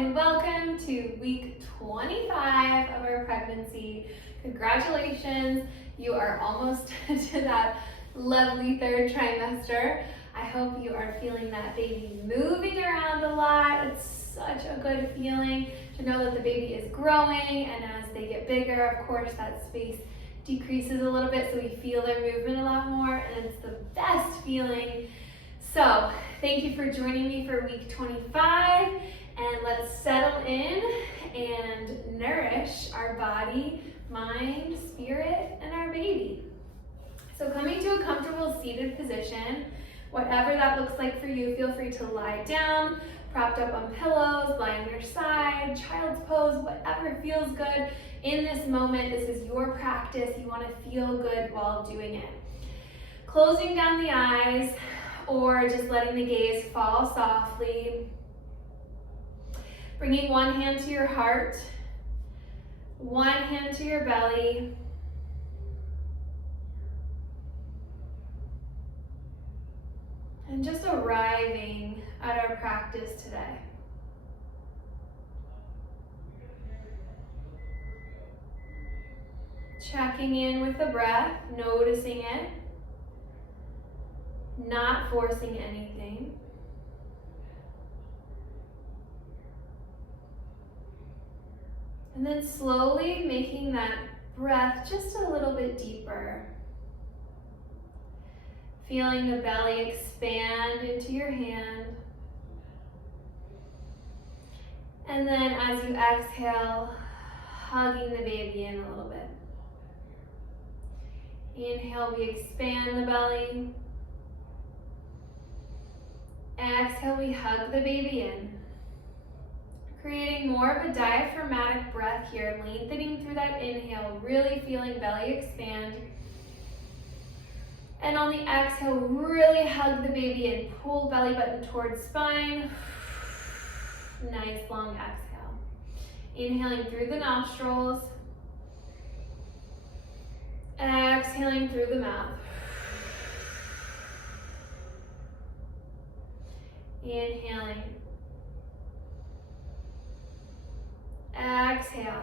and welcome to week 25 of our pregnancy. Congratulations, you are almost to that lovely third trimester. I hope you are feeling that baby moving around a lot. It's such a good feeling to know that the baby is growing, and as they get bigger, of course, that space decreases a little bit, so we feel their movement a lot more, and it's the best feeling. So thank you for joining me for week 25, and let's settle in and nourish our body, mind, spirit, and our baby. So coming to a comfortable seated position, whatever that looks like for you, feel free to lie down, propped up on pillows, lie on your side, child's pose, whatever feels good in this moment. This is your practice. You want to feel good while doing it. Closing down the eyes, or just letting the gaze fall softly. Bringing one hand to your heart, one hand to your belly. And just arriving at our practice today. Checking in with the breath, noticing it. Not forcing anything. And then slowly making that breath just a little bit deeper. Feeling the belly expand into your hand. And then as you exhale, hugging the baby in a little bit. Inhale, we expand the belly. Exhale, we hug the baby in. Creating more of a diaphragmatic breath here, lengthening through that inhale, really feeling belly expand. And on the exhale, really hug the baby in, pull belly button towards spine. Nice long exhale. Inhaling through the nostrils. Exhaling through the mouth. Inhaling. Exhale.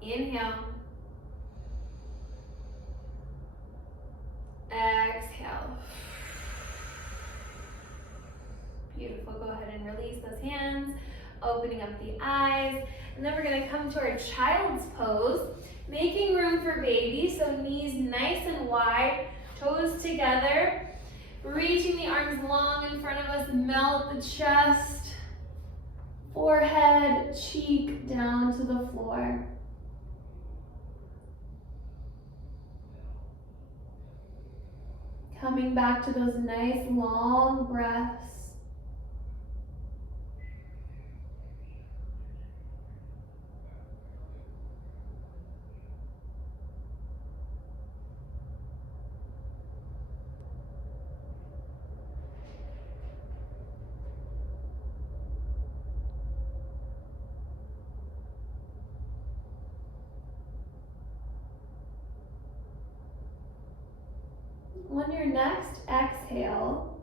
Inhale. Exhale. Beautiful. Go ahead and release those hands, opening up the eyes. And then we're going to come to our child's pose, making room for baby. So knees nice and wide. Toes together, reaching the arms long in front of us, melt the chest, forehead, cheek down to the floor. Coming back to those nice long breaths. On your next exhale,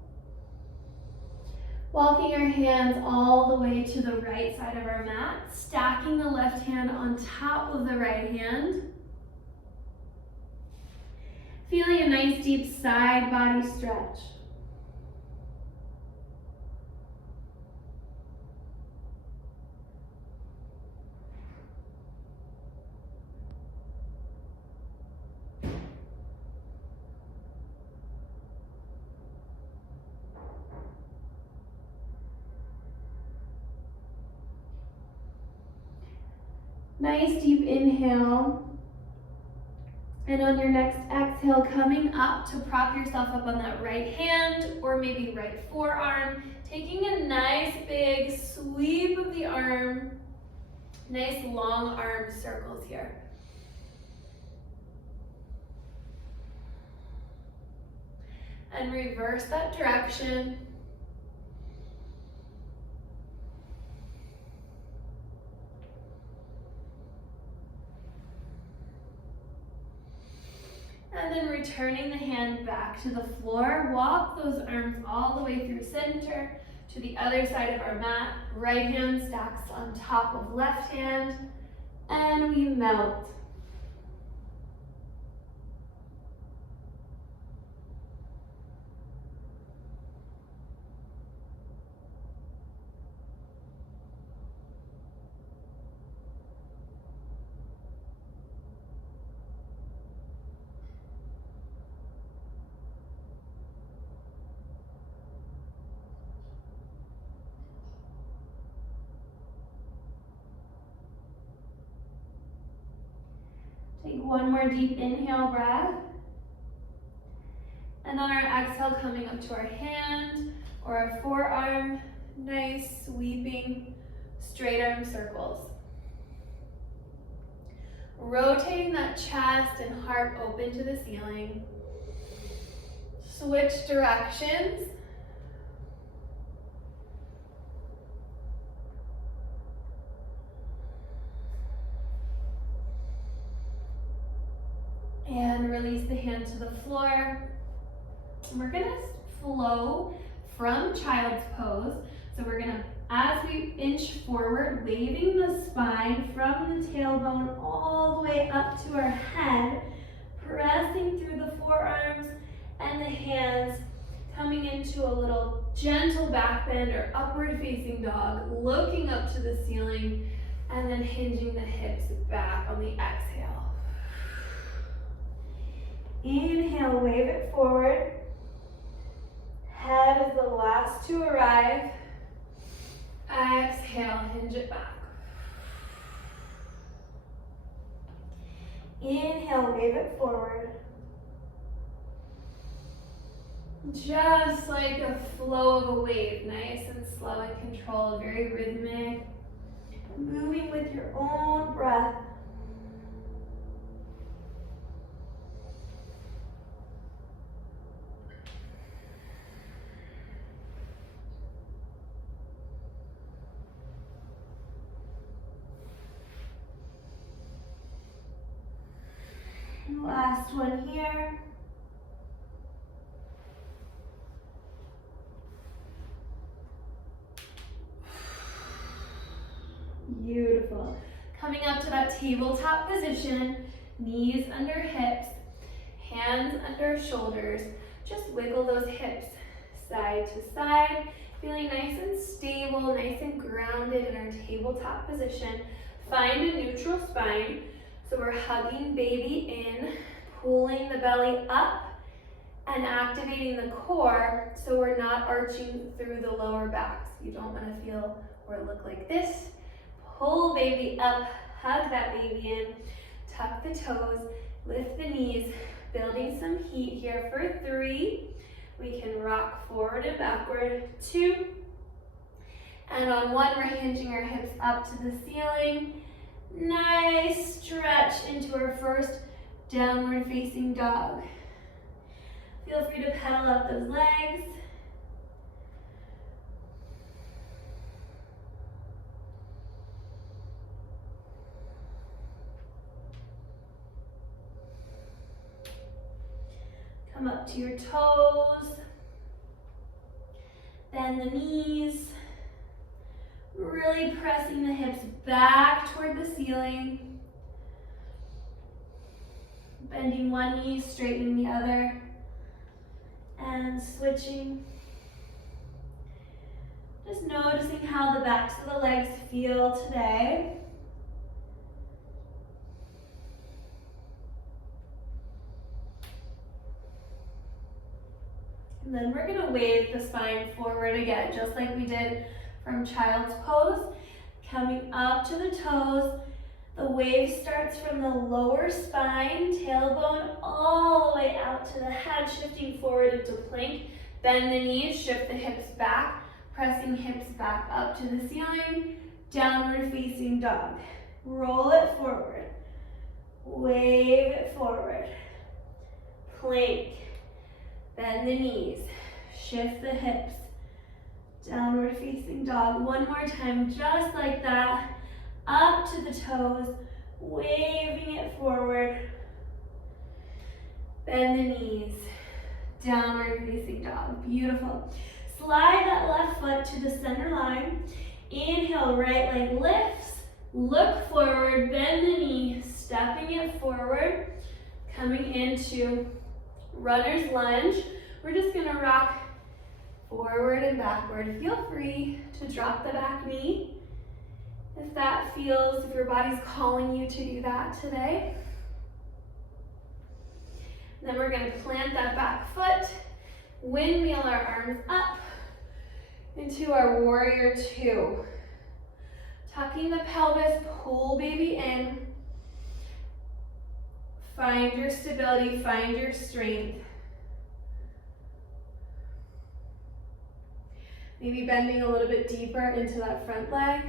walking our hands all the way to the right side of our mat, stacking the left hand on top of the right hand. Feeling a nice deep side body stretch. Nice deep inhale, and on your next exhale, coming up to prop yourself up on that right hand or maybe right forearm, taking a nice big sweep of the arm, nice long arm circles here. And reverse that direction. And then returning the hand back to the floor. Walk those arms all the way through center to the other side of our mat. Right hand stacks on top of left hand, and we melt. Take one more deep inhale breath. And on our exhale, coming up to our hand or our forearm, nice sweeping straight arm circles. Rotating that chest and heart open to the ceiling. Switch directions. And release the hand to the floor. And we're gonna flow from child's pose. So we're gonna, as we inch forward, waving the spine from the tailbone all the way up to our head, pressing through the forearms and the hands, coming into a little gentle back bend or upward facing dog, looking up to the ceiling, and then hinging the hips back on the exhale. Inhale, wave it forward. Head is the last to arrive. Exhale, hinge it back. Inhale, wave it forward. Just like a flow of a wave, nice and slow and controlled, very rhythmic. Moving with your own breath. Last one here. Beautiful. Coming up to that tabletop position, knees under hips, hands under shoulders. Just wiggle those hips side to side, feeling nice and stable, nice and grounded in our tabletop position. Find a neutral spine. So we're hugging baby in, pulling the belly up and activating the core so we're not arching through the lower back. So you don't want to feel or look like this. Pull baby up, hug that baby in, tuck the toes, lift the knees, building some heat here for 3. We can rock forward and backward, 2. And on 1, we're hinging our hips up to the ceiling. Nice stretch into our first downward facing dog. Feel free to pedal up those legs. Come up to your toes. Bend the knees. Really pressing the hips back toward the ceiling. Bending one knee, straightening the other. And switching. Just noticing how the backs of the legs feel today. And then we're going to wave the spine forward again, just like we did from child's pose. Coming up to the toes. The wave starts from the lower spine, tailbone all the way out to the head, shifting forward into plank. Bend the knees, shift the hips back, pressing hips back up to the ceiling. Downward facing dog. Roll it forward. Wave it forward. Plank. Bend the knees. Shift the hips. Downward facing dog. One more time, just like that. Up to the toes. Waving it forward. Bend the knees. Downward facing dog. Beautiful. Slide that left foot to the center line. Inhale, right leg lifts. Look forward, bend the knee, stepping it forward. Coming into runner's lunge. We're just gonna rock forward and backward. Feel free to drop the back knee if that feels, if your body's calling you to do that today. Then we're gonna plant that back foot, windmill our arms up into our warrior two. Tucking the pelvis, pull baby in. Find your stability, find your strength. Maybe bending a little bit deeper into that front leg.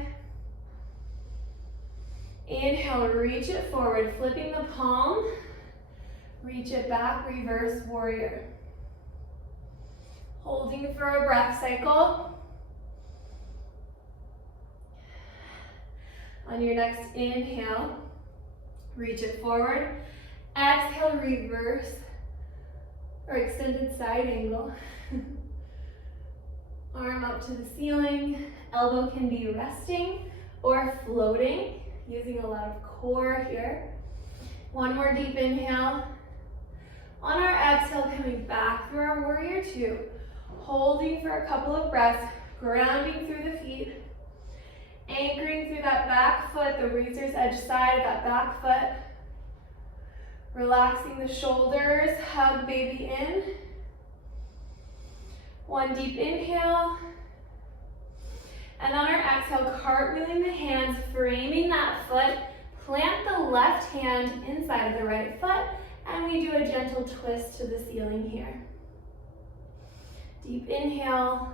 Inhale, reach it forward, flipping the palm. Reach it back, reverse warrior. Holding for a breath cycle. On your next inhale, reach it forward. Exhale, reverse or extended side angle. Arm up to the ceiling. Elbow can be resting or floating, using a lot of core here. One more deep inhale. On our exhale, coming back through our warrior two. Holding for a couple of breaths, grounding through the feet. Anchoring through that back foot, the razor's edge side of that back foot. Relaxing the shoulders, hug baby in. One deep inhale. And on our exhale, cartwheeling the hands, framing that foot. Plant the left hand inside of the right foot, and we do a gentle twist to the ceiling here. Deep inhale.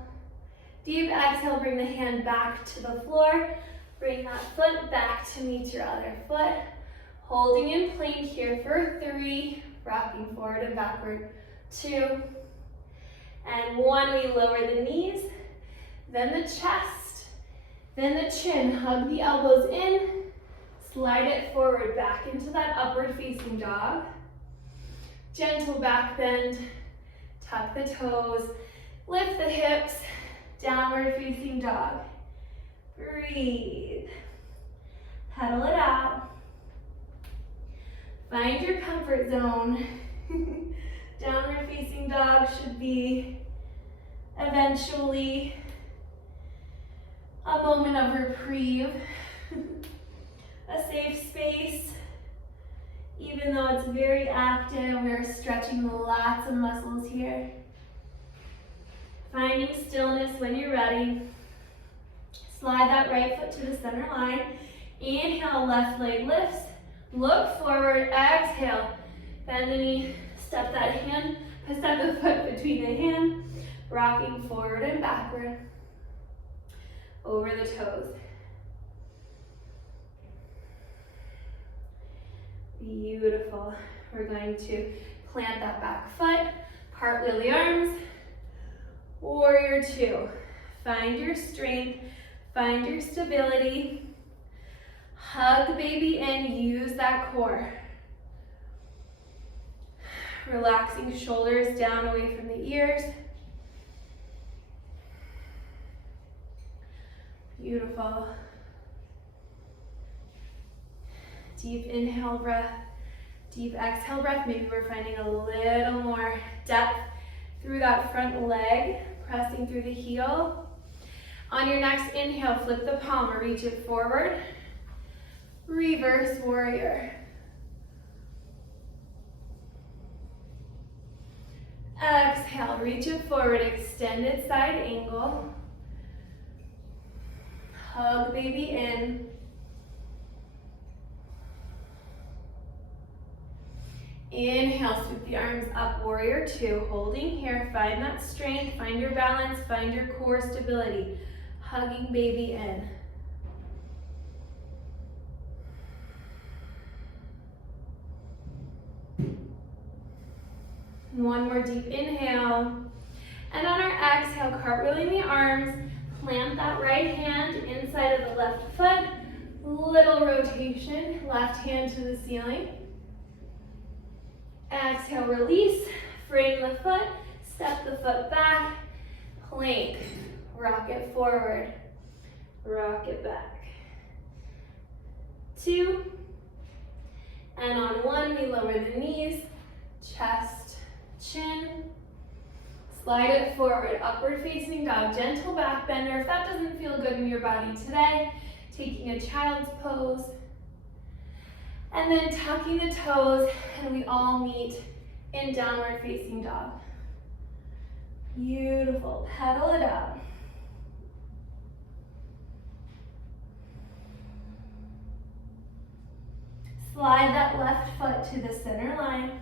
Deep exhale, bring the hand back to the floor. Bring that foot back to meet your other foot. Holding in plank here for 3, rocking forward and backward, 2, and 1. We lower the knees, then the chest, then the chin. Hug the elbows in, slide it forward back into that upward facing dog. Gentle back bend, tuck the toes, lift the hips, downward facing dog. Breathe. Pedal it out. Find your comfort zone. Downward facing dog should be eventually a moment of reprieve, a safe space. Even though it's very active, we're stretching lots of muscles here. Finding stillness when you're ready. Slide that right foot to the center line. Inhale, left leg lifts. Look forward, exhale. Bend the knee, step the foot between the hand. Rocking forward and backward. Over the toes. Beautiful. We're going to plant that back foot, cartwheel the arms. Warrior two. Find your strength, find your stability. Hug baby in, use that core. Relaxing shoulders down away from the ears. Beautiful. Deep inhale breath, deep exhale breath. Maybe we're finding a little more depth through that front leg, pressing through the heel. On your next inhale, flip the palm or reach it forward. Reverse warrior. Exhale, reach it forward, extended side angle. Hug baby in. Inhale, sweep the arms up, warrior two. Holding here, find that strength, find your balance, find your core stability. Hugging baby in. One more deep inhale. And on our exhale, cartwheeling the arms, plant that right hand inside of the left foot. Little rotation, left hand to the ceiling. Exhale, release, frame the foot, step the foot back, plank, rock it forward, rock it back. 2, and on 1, we lower the knees, chest, chin, slide it forward, upward facing dog, gentle back bender. If that doesn't feel good in your body today, taking a child's pose, and then tucking the toes, and we all meet in downward facing dog. Beautiful, pedal it out. Slide that left foot to the center line.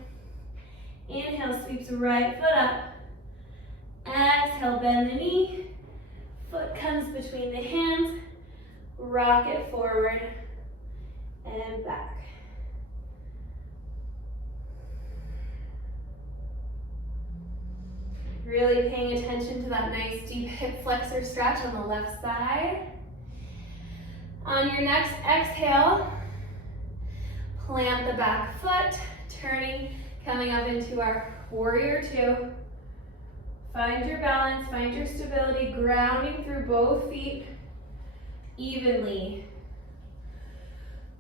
Inhale, sweeps right foot up. Exhale, bend the knee. Foot comes between the hands. Rock it forward and back. Really paying attention to that nice deep hip flexor stretch on the left side. On your next exhale, plant the back foot, turning, coming up into our warrior 2. Find your balance, find your stability, grounding through both feet evenly.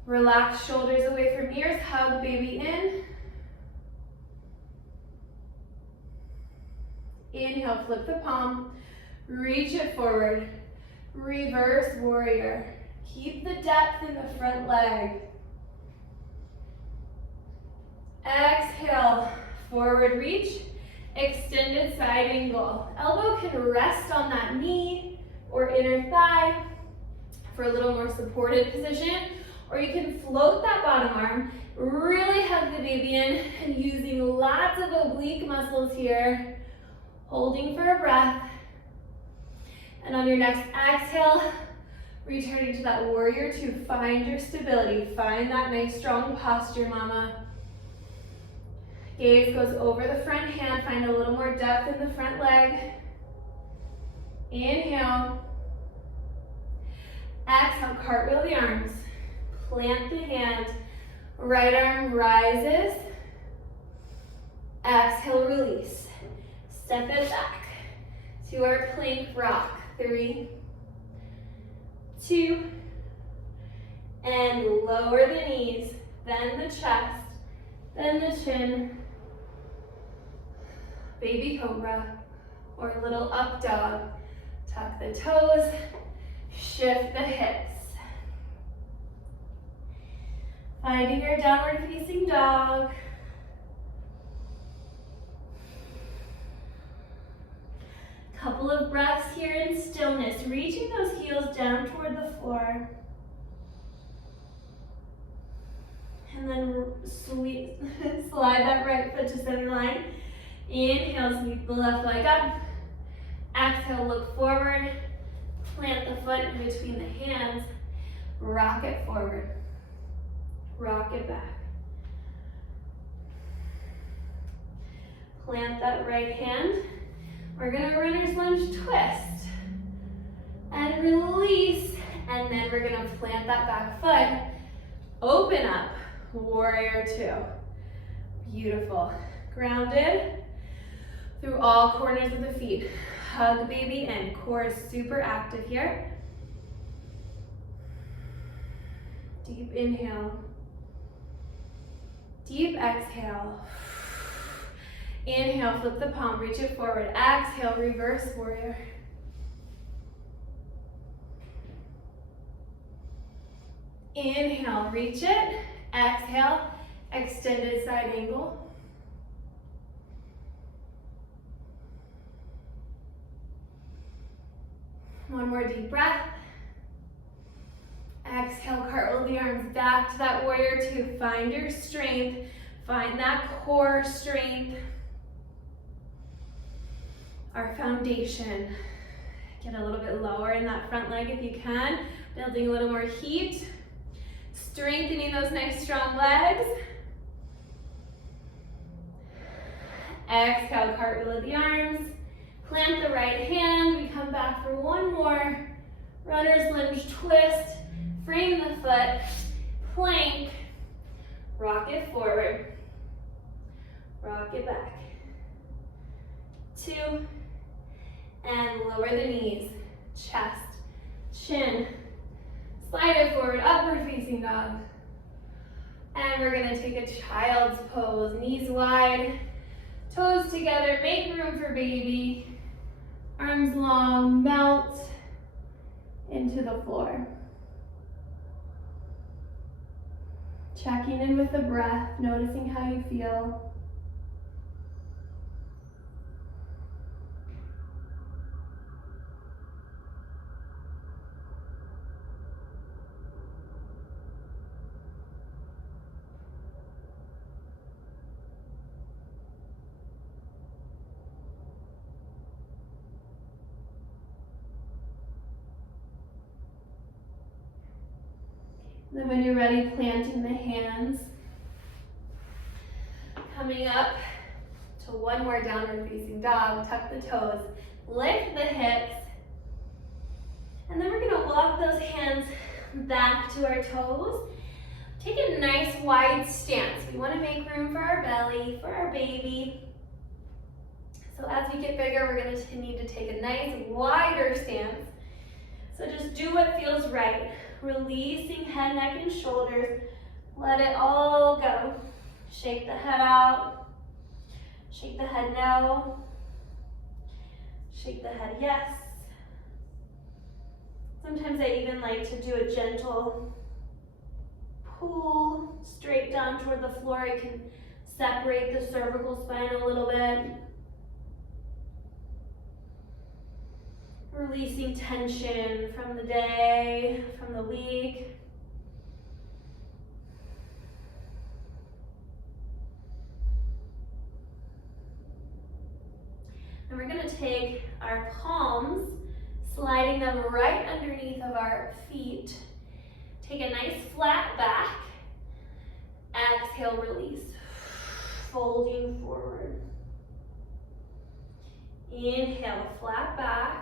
Relax shoulders away from ears, hug baby in. Inhale, flip the palm, reach it forward, reverse warrior. Keep the depth in the front leg. Exhale, forward reach, extended side angle. Elbow can rest on that knee or inner thigh for a little more supported position, or you can float that bottom arm, really hug the baby in, and using lots of oblique muscles here. Holding for a breath. And on your next exhale, returning to that warrior 2. Find your stability. Find that nice strong posture, mama. Gaze goes over the front hand. Find a little more depth in the front leg. Inhale. Exhale, cartwheel the arms. Plant the hand. Right arm rises. Exhale, release. Step it back to our plank rock. 3, 2, and lower the knees, bend the chest, bend the chin, baby cobra, or little up dog. Tuck the toes, shift the hips. Finding your downward facing dog. Couple of breaths here in stillness, reaching those heels down toward the floor. And then slide that right foot to center line. Inhale, sweep the left leg up. Exhale, look forward. Plant the foot in between the hands. Rock it forward. Rock it back. Plant that right hand. We're gonna runner's lunge twist and release, and then we're gonna plant that back foot, open up, warrior 2. Beautiful. Grounded through all corners of the feet. Hug baby in. Core is super active here. Deep inhale. Deep exhale. Inhale, flip the palm, reach it forward. Exhale, reverse warrior. Inhale, reach it. Exhale, extended side angle. One more deep breath. Exhale, cartwheel the arms back to that warrior 2. Find your strength. Find that core strength. Our foundation. Get a little bit lower in that front leg if you can. Building a little more heat. Strengthening those nice strong legs. Exhale, cartwheel the arms. Plant the right hand. We come back for one more. Runner's lunge twist. Frame the foot. Plank. Rock it forward. Rock it back. 2, and lower the knees, chest, chin. Slide it forward, upward facing dog. And we're gonna take a child's pose, knees wide, toes together, make room for baby. Arms long, melt into the floor. Checking in with the breath, noticing how you feel. Then when you're ready, planting the hands. Coming up to one more downward facing dog, tuck the toes, lift the hips, and then we're gonna walk those hands back to our toes. Take a nice wide stance. We wanna make room for our belly, for our baby. So as we get bigger, we're gonna need to take a nice wider stance. So just do what feels right. Releasing head, neck, and shoulders. Let it all go. Shake the head out. Shake the head no. Shake the head yes. Sometimes I even like to do a gentle pull straight down toward the floor. I can separate the cervical spine a little bit. Releasing tension from the day, from the week. And we're gonna take our palms, sliding them right underneath of our feet. Take a nice flat back. Exhale, release. Folding forward. Inhale, flat back.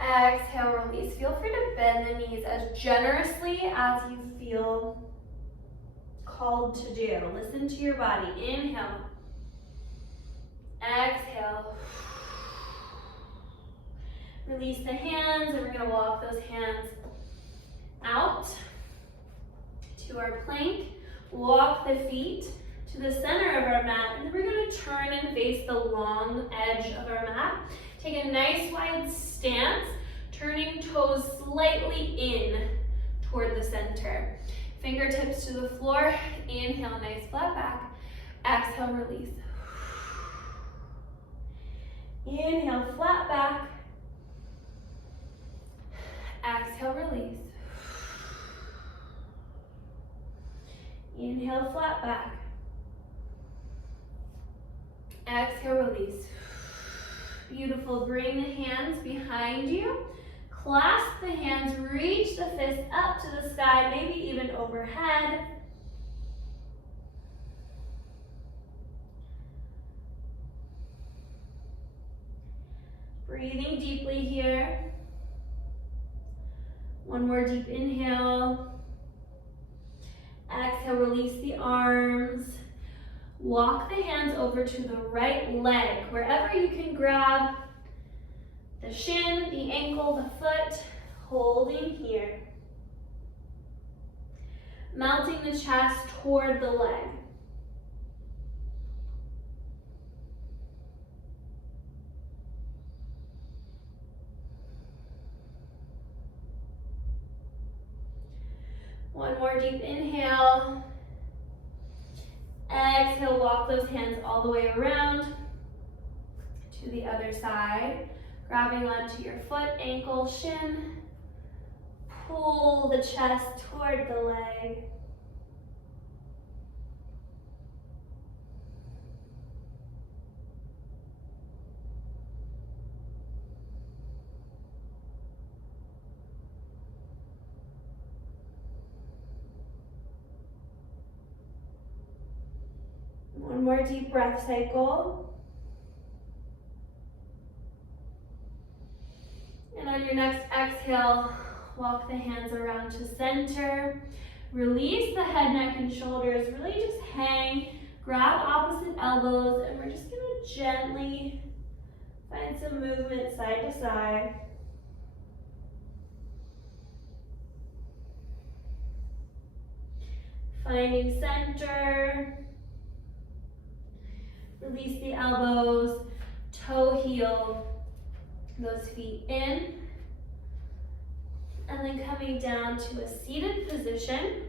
Exhale, release. Feel free to bend the knees as generously as you feel called to do. Listen to your body. Inhale. Exhale. Release the hands, and we're going to walk those hands out to our plank. Walk the feet to the center of our mat, and then we're going to turn and face the long edge of our mat. Take a nice wide stance, turning toes slightly in toward the center. Fingertips to the floor. Inhale, nice flat back. Exhale, release. Inhale, flat back. Exhale, release. Inhale, flat back. Exhale, release. Beautiful. Bring the hands behind you. Clasp the hands, reach the fist up to the sky, maybe even overhead. Breathing deeply here. One more deep inhale. Exhale, release the arms. Walk the hands over to the right leg, wherever you can grab the shin, the ankle, the foot, holding here. Mounting the chest toward the leg. One more deep inhale. Exhale, walk those hands all the way around to the other side. Grabbing onto your foot, ankle, shin. Pull the chest toward the leg. One more deep breath cycle. And on your next exhale, walk the hands around to center. Release the head, neck, and shoulders. Really just hang. Grab opposite elbows, and we're just gonna gently find some movement side to side. Finding center. Release the elbows, toe heel those feet in. And then coming down to a seated position.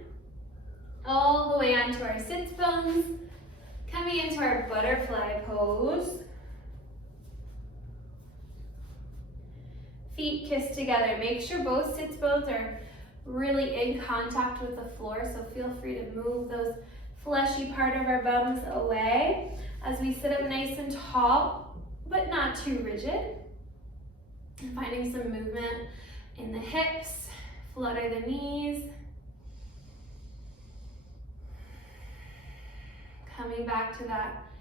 All the way onto our sits bones. Coming into our butterfly pose. Feet kiss together. Make sure both sits bones are really in contact with the floor, so feel free to move those fleshy part of our bums away as we sit up nice and tall, but not too rigid. And finding some movement in the hips, flutter the knees. Coming back to that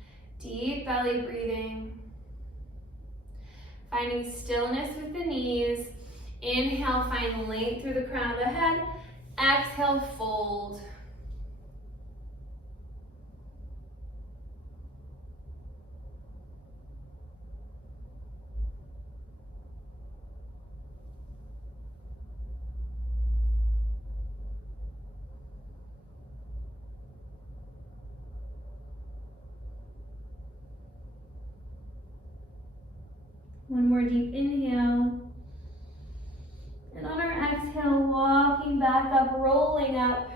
deep belly breathing. Finding stillness with the knees. Inhale, find length through the crown of the head. Exhale, fold. One more deep inhale. And on our exhale, walking back up, rolling up.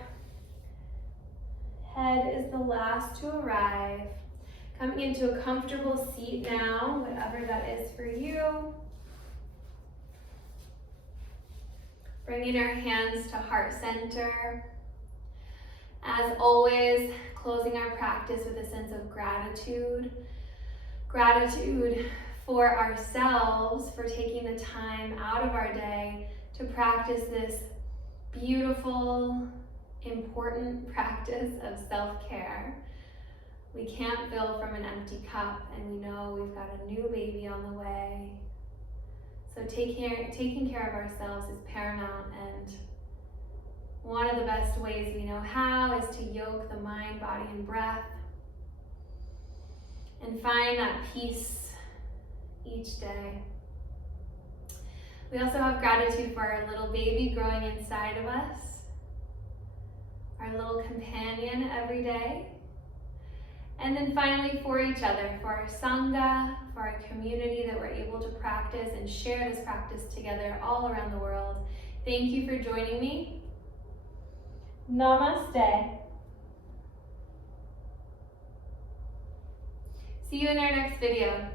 Head is the last to arrive. Coming into a comfortable seat now, whatever that is for you. Bringing our hands to heart center. As always, closing our practice with a sense of gratitude. Gratitude for ourselves, for taking the time out of our day to practice this beautiful, important practice of self-care. We can't fill from an empty cup, and we know we've got a new baby on the way. So taking care of ourselves is paramount, and one of the best ways we know how is to yoke the mind, body, and breath, and find that peace each day. We also have gratitude for our little baby growing inside of us, our little companion every day, and then finally for each other, for our Sangha, for our community that we're able to practice and share this practice together all around the world. Thank you for joining me. Namaste. See you in our next video.